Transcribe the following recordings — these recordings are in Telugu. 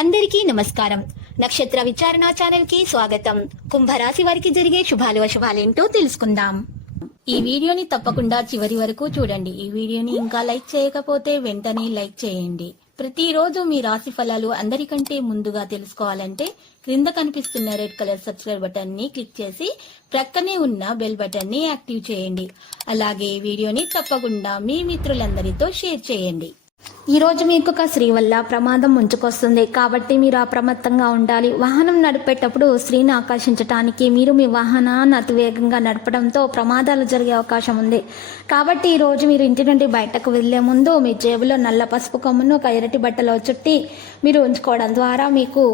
అందరికీ నమస్కారం. నక్షత్ర విచారణ ఛానల్ కి స్వాగతం. కుంభరాశి వారికి జరిగే శుభాలు అశుభాలేంటో తెలుసుకుందాం. ఈ వీడియోని తప్పకుండా చివరి వరకు చూడండి. ఈ వీడియోని ఇంకా లైక్ చేయకపోతే వెంటనే లైక్ చేయండి. ప్రతిరోజు మీ రాశి ఫలాలు అందరికంటే ముందుగా తెలుసుకోవాలంటే క్రింద కనిపిస్తున్న రెడ్ కలర్ సబ్స్క్రైబ్ బటన్ ని క్లిక్ చేసి ప్రక్కనే ఉన్న బెల్ బటన్ ని యాక్టివ్ చేయండి. అలాగే ఈ వీడియోని తప్పకుండా మీ మిత్రులందరితో షేర్ చేయండి. ఈ రోజు మీకు ఒక స్త్రీ వల్ల ప్రమాదం ముంచుకొస్తుంది, కాబట్టి మీరు అప్రమత్తంగా ఉండాలి. వాహనం నడిపేటప్పుడు స్త్రీని ఆకర్షించడానికి మీరు మీ వాహనాన్ని అతివేగంగా నడపడంతో ప్రమాదాలు జరిగే అవకాశం ఉంది. కాబట్టి ఈ రోజు మీరు ఇంటి నుండి బయటకు వెళ్లే ముందు మీ జేబులో నల్ల పసుపు కొమ్మును ఒక ఎర్రటి బట్టలో చుట్టి మీరు ఉంచుకోవడం ద్వారా, మీకు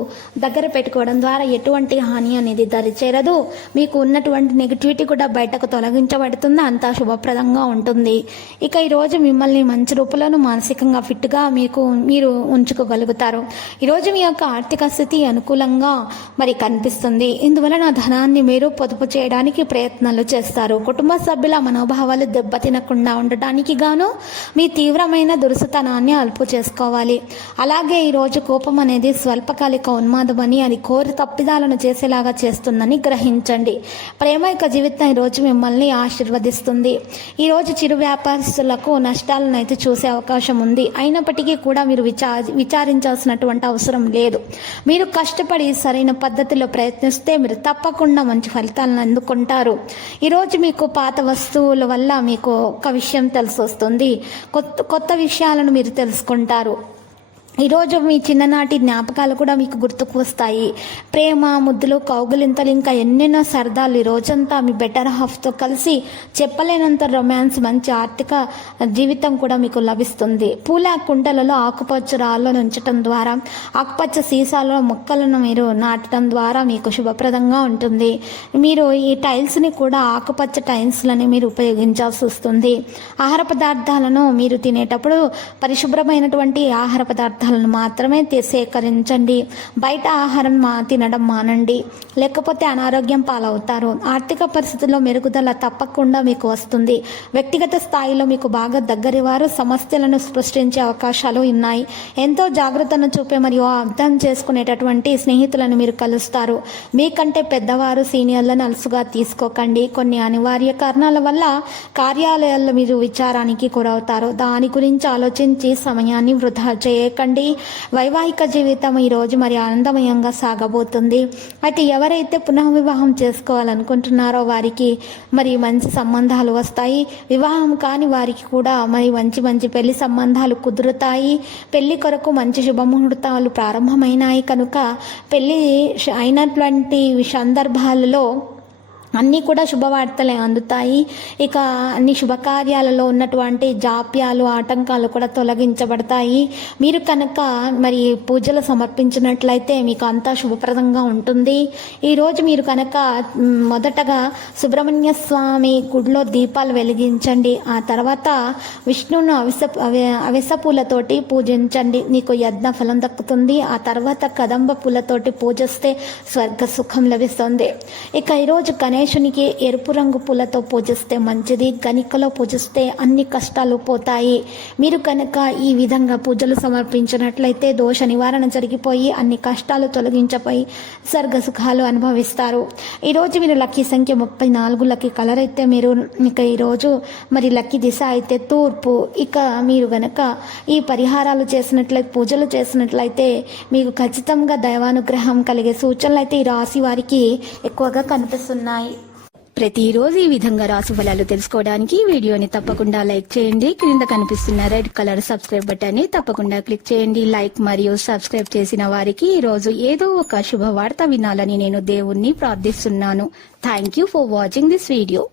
దగ్గర పెట్టుకోవడం ద్వారా ఎటువంటి హాని అనేది దరిచేరదు. మీకు ఉన్నటువంటి నెగిటివిటీ కూడా బయటకు తొలగించబడుతుంది. అంతా శుభప్రదంగా ఉంటుంది. ఇక ఈరోజు మిమ్మల్ని మంచి రూపంలోను మానసికంగా ఫిట్గా మీరు ఉంచుకోగలుగుతారు. ఈరోజు మీ యొక్క ఆర్థిక స్థితి అనుకూలంగా కనిపిస్తుంది. ఇందువలన ధనాన్ని మీరు పొదుపు చేయడానికి ప్రయత్నాలు చేస్తారు. కుటుంబ సభ్యుల మనోభావాలు దెబ్బతినకుండా ఉండటానికి గాను మీ తీవ్రమైన దురుసుతనాన్ని అదుపు చేసుకోవాలి. అలాగే ఈరోజు కోపం అనేది స్వల్పకాలిక ఉన్మాదమని, అది కోరి తప్పిదాలను చేసేలాగా చేస్తుందని గ్రహించండి. ప్రేమైక జీవితం ఈరోజు మిమ్మల్ని ఆశీర్వదిస్తుంది. ఈరోజు చిరు వ్యాపారస్తులకు నష్టాలను అయితే చూసే అవకాశం ఉంది. అయినప్పటికీ కూడా మీరు విచారించాల్సినటువంటి అవసరం లేదు. మీరు కష్టపడి సరైన పద్ధతిలో ప్రయత్నిస్తే మీరు తప్పకుండా మంచి ఫలితాలను అందుకుంటారు. ఈరోజు మీకు పాత వస్తువుల వల్ల మీకు ఒక విషయం తెలిసి వస్తుంది. కొత్త విషయాలను మీరు తెలుసుకుంటారు. ఈరోజు మీ చిన్ననాటి జ్ఞాపకాలు కూడా మీకు గుర్తుకు వస్తాయి. ప్రేమ, ముద్దులు, కౌగులింతలు, ఇంకా ఎన్నెన్నో సరదాలు ఈ రోజంతా మీ బెటర్ హాఫ్తో కలిసి చెప్పలేనంత రొమాన్స్, మంచి ఆర్థిక జీవితం కూడా మీకు లభిస్తుంది. పూల కుండలలో ఆకుపచ్చ రాళ్ళను ఉంచడం ద్వారా, ఆకుపచ్చ సీసాలలో మొక్కలను మీరు నాటడం ద్వారా మీకు శుభప్రదంగా ఉంటుంది. మీరు ఈ టైల్స్ని కూడా ఆకుపచ్చ టైల్స్లని మీరు ఉపయోగించాల్సి వస్తుంది. ఆహార పదార్థాలను మీరు తినేటప్పుడు పరిశుభ్రమైనటువంటి ఆహార పదార్థాలను మాత్రమే సేకరించండి. బయట ఆహారం తినడం మానండి, లేకపోతే అనారోగ్యం పాలవుతారు. ఆర్థిక పరిస్థితుల్లో మెరుగుదల తప్పకుండా మీకు వస్తుంది. వ్యక్తిగత స్థాయిలో మీకు బాగా దగ్గరి వారు సమస్యలను సృష్టించే అవకాశాలు ఉన్నాయి. ఎంతో జాగ్రత్తను చూపే మరియు అర్థం చేసుకునేటటువంటి స్నేహితులను మీరు కలుస్తారు. మీకంటే పెద్దవారు, సీనియర్లను అలసుగా తీసుకోకండి. కొన్ని అనివార్య కారణాల వల్ల కార్యాలయాల్లో మీరు విచారానికి గురవుతారు. దాని గురించి ఆలోచించి సమయాన్ని వృధా చేయకండి. వైవాహిక జీవితం ఈరోజు ఆనందమయంగా సాగబోతుంది. అయితే ఎవరైతే పునఃవివాహం చేసుకోవాలనుకుంటున్నారో వారికి మంచి సంబంధాలు వస్తాయి. వివాహం కాని వారికి కూడా మంచి పెళ్లి సంబంధాలు కుదురుతాయి. పెళ్లి కొరకు మంచి శుభముహూర్తాలు ప్రారంభమైనాయి కనుక పెళ్లి అయినటువంటి సందర్భాలలో అన్నీ కూడా శుభవార్తలే అందుతాయి. ఇక అన్ని శుభకార్యాలలో ఉన్నటువంటి జాప్యాలు, ఆటంకాలు కూడా తొలగించబడతాయి. మీరు కనుక పూజలు సమర్పించినట్లయితే మీకు అంతా శుభప్రదంగా ఉంటుంది. ఈరోజు మీరు కనుక మొదటగా సుబ్రహ్మణ్య స్వామి గుడిలో దీపాలు వెలిగించండి. ఆ తర్వాత విష్ణువును అవిస పూలతోటి పూజించండి. నీకు యజ్ఞ ఫలం దక్కుతుంది. ఆ తర్వాత కదంబ పూలతోటి పూజిస్తే స్వర్గ సుఖం లభిస్తుంది. ఇక ఈరోజు గణేశునికి ఎరుపు రంగు పూలతో పూజిస్తే మంచిది. గణికలో పూజిస్తే అన్ని కష్టాలు పోతాయి. మీరు కనుక ఈ విధంగా పూజలు సమర్పించినట్లయితే దోష నివారణ జరిగిపోయి అన్ని కష్టాలు తొలగించపోయి స్వర్గ సుఖాలు అనుభవిస్తారు. ఈరోజు మీరు లక్కీ సంఖ్య 34, లక్కీ కలర్ అయితే మీరు ఇక ఈరోజు లక్కీ దిశ అయితే తూర్పు. ఇక మీరు కనుక ఈ పరిహారాలు చేసినట్లయితే, పూజలు చేసినట్లయితే మీకు ఖచ్చితంగా దైవానుగ్రహం కలిగే సూచనలు అయితే ఈ రాశి వారికి ఎక్కువగా కనిపిస్తున్నాయి. ప్రతిరోజు ఈ విధంగా రాశి ఫలాలు తెలుసుకోవడానికి వీడియోని తప్పకుండా లైక్ చేయండి. క్రింద కనిపిస్తున్న రెడ్ కలర్ సబ్స్క్రైబ్ బటన్ ని తప్పకుండా క్లిక్ చేయండి. లైక్ మరియు సబ్స్క్రైబ్ చేసిన వారికి ఈ రోజు ఏదో ఒక శుభవార్త వినాలని నేను దేవుణ్ణి ప్రార్థిస్తున్నాను. Thank you for watching this video.